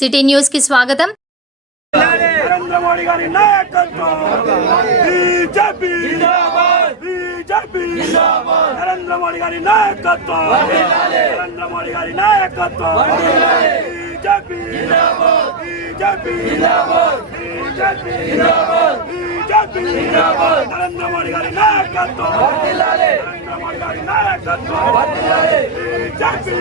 City న్యూస్కి స్వాగతం. నరేంద్ర మోడీ గారి నాయకత్వం. బీజేపీ. బీజేపీ. నరేంద్ర మోడీ గారి నాయకత్వం. నరేంద్ర మోడీ గారి నాయకత్వం. BJP. BJP. BJP. BJP. Narendra Modi గారి నాయకత్వం. నరేంద్ర మోడీ గారి నాయకత్వం. బీజేపీ.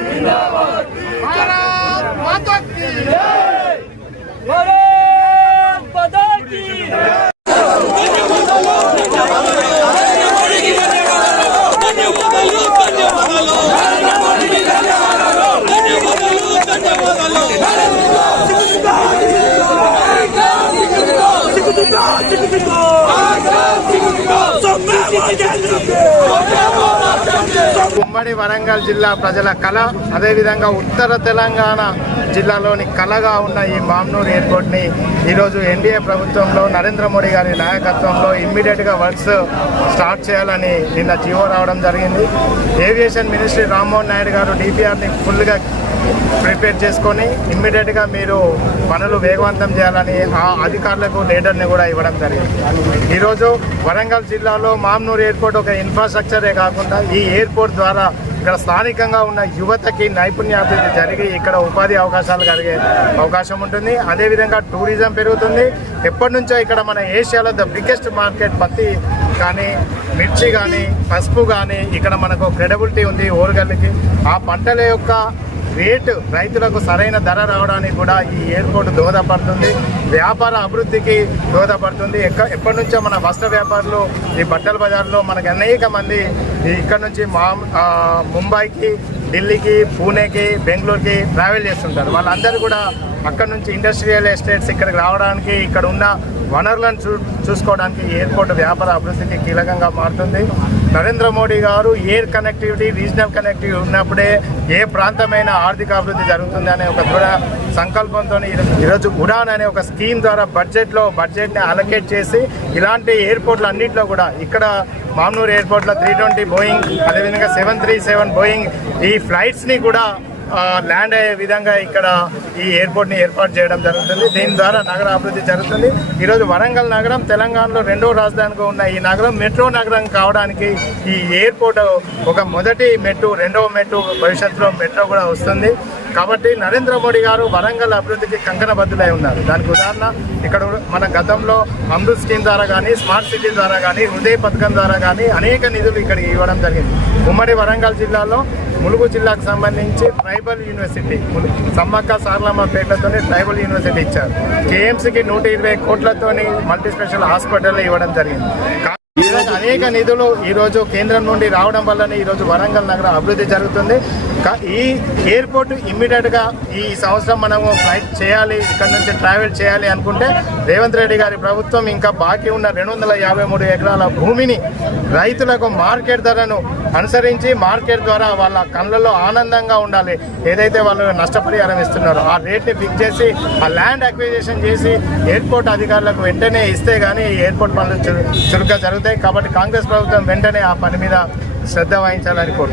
Chiquitico! Chiquitico! ఉమ్మడి వరంగల్ జిల్లా ప్రజల కళ అదేవిధంగా ఉత్తర తెలంగాణ జిల్లాలోని కళగా ఉన్న ఈ మామ్నూరు ఎయిర్పోర్ట్ని ఈరోజు ఎన్డీఏ ప్రభుత్వంలో నరేంద్ర మోడీ గారి నాయకత్వంలో ఇమ్మీడియట్గా వర్క్స్ స్టార్ట్ చేయాలని నిన్న జీవో రావడం జరిగింది. ఏవియేషన్ మినిస్ట్రీ రామ్మోహన్ నాయుడు గారు డిపిఆర్ని ఫుల్గా ప్రిపేర్ చేసుకొని ఇమ్మీడియట్గా మీరు పనులు వేగవంతం చేయాలని ఆ అధికారులకు లీడర్ని కూడా ఇవ్వడం జరిగింది. ఈరోజు వరంగల్ జిల్లాలో మామ్నూరు ఎయిర్పోర్ట్ ఒక ఇన్ఫ్రాస్ట్రక్చరే కాకుండా ఈ ఎయిర్పోర్ట్ ద్వారా ఇక్కడ స్థానికంగా ఉన్న యువతకి నైపుణ్యాభివృద్ధి జరిగి ఇక్కడ ఉపాధి అవకాశాలు కలిగే అవకాశం ఉంటుంది. అదేవిధంగా టూరిజం పెరుగుతుంది. ఎప్పటి నుంచో ఇక్కడ మన ఏషియాలో ద బిగ్గెస్ట్ మార్కెట్ పత్తి కానీ మిర్చి కానీ పసుపు కానీ ఇక్కడ మనకు క్రెడబిలిటీ ఉంది ఓరగల్లికి. ఆ పంటల యొక్క రేటు రైతులకు సరైన ధర రావడానికి కూడా ఈ ఎయిర్పోర్ట్ దోహదపడుతుంది. వ్యాపార అభివృద్ధికి దోహదపడుతుంది. ఎక్క ఎప్పటి నుంచో మన వస్త్ర వ్యాపారులు ఈ బట్టల బజార్లో మనకు అనేక మంది ఇక్కడ నుంచి మా ముంబైకి ఢిల్లీకి పూణేకి బెంగళూరుకి ట్రావెల్ చేస్తుంటారు. వాళ్ళందరూ కూడా అక్కడ నుంచి ఇండస్ట్రియల్ ఎస్టేట్స్ ఇక్కడికి రావడానికి ఇక్కడ ఉన్న వనరులను చూ చూసుకోవడానికి ఎయిర్పోర్ట్ వ్యాపార అభివృద్ధికి కీలకంగా మారుతుంది. నరేంద్ర మోడీ గారు ఎయిర్ కనెక్టివిటీ రీజనల్ కనెక్టివిటీ ఉన్నప్పుడే ఏ ప్రాంతమైన ఆర్థిక అభివృద్ధి జరుగుతుంది అనే ఒక దృఢ సంకల్పంతో ఈరోజు ఉడాన్ అనే ఒక స్కీమ్ ద్వారా బడ్జెట్లో బడ్జెట్ని అలొకేట్ చేసి ఇలాంటి ఎయిర్పోర్ట్లు అన్నింటిలో కూడా ఇక్కడ మామూలు ఎయిర్పోర్ట్లో త్రీ ట్వంటీ బోయింగ్ అదేవిధంగా సెవెన్ త్రీ సెవెన్ బోయింగ్ ఈ ఫ్లైట్స్ని కూడా ల్యాండ్ అయ్యే విధంగా ఇక్కడ ఈ ఎయిర్పోర్ట్ని ఏర్పాటు చేయడం జరుగుతుంది. దీని ద్వారా నగర అభివృద్ధి జరుగుతుంది. ఈరోజు వరంగల్ నగరం తెలంగాణలో రెండో రాజధానిగా ఉన్న ఈ నగరం మెట్రో నగరం కావడానికి ఈ ఎయిర్పోర్ట్ ఒక మొదటి మెట్టు రెండవ మెట్టు భవిష్యత్తులో మెట్రో కూడా వస్తుంది. కాబట్టి నరేంద్ర మోడీ గారు వరంగల్ అభివృద్ధికి కంకణబద్ధులై ఉన్నారు. దానికి ఉదాహరణ ఇక్కడ మన గతంలో అమృత్ స్కీమ్ ద్వారా కానీ స్మార్ట్ సిటీ ద్వారా కానీ హృదయ పథకం ద్వారా కానీ అనేక నిధులు ఇక్కడికి ఇవ్వడం జరిగింది. ఉమ్మడి వరంగల్ జిల్లాలో ములుగు జిల్లాకు సంబంధించి ట్రైబల్ యూనివర్సిటీ సమ్మక్క సార్లమ్మ సారలమ్మపేటతోనే ట్రైబల్ యూనివర్సిటీ ఇచ్చారు. కేఎంసీకి నూట ఇరవై కోట్లతోని మల్టీ స్పెషల్ హాస్పిటల్ ఇవ్వడం జరిగింది. ఈరోజు అనేక నిధులు ఈరోజు కేంద్రం నుండి రావడం వల్లనే ఈరోజు వరంగల్ నగరం అభివృద్ధి జరుగుతుంది. ఈ ఎయిర్పోర్ట్ ఇమ్మీడియట్గా ఈ సంవత్సరం మనము ఫ్లైట్ చేయాలి ఇక్కడ నుంచి ట్రావెల్ చేయాలి అనుకుంటే రేవంత్ రెడ్డి గారి ప్రభుత్వం ఇంకా బాకీ ఉన్న రెండు వందల యాభై మూడు ఎకరాల భూమిని రైతులకు మార్కెట్ ధరను అనుసరించి మార్కెట్ ద్వారా వాళ్ళ కళ్ళల్లో ఆనందంగా ఉండాలి. ఏదైతే వాళ్ళు నష్టపరిహారం ఇస్తున్నారో ఆ రేట్ని ఫిక్స్ చేసి ఆ ల్యాండ్ అక్విజిషన్ చేసి ఎయిర్పోర్ట్ అధికారులకు వెంటనే ఇస్తే కానీ ఎయిర్పోర్ట్ పనులు చురుగ్గా జరుగుతాయి. కాబట్టి కాంగ్రెస్ ప్రభుత్వం వెంటనే ఆ పని మీద శ్రద్ధ వహించాలని కోరుతున్నాను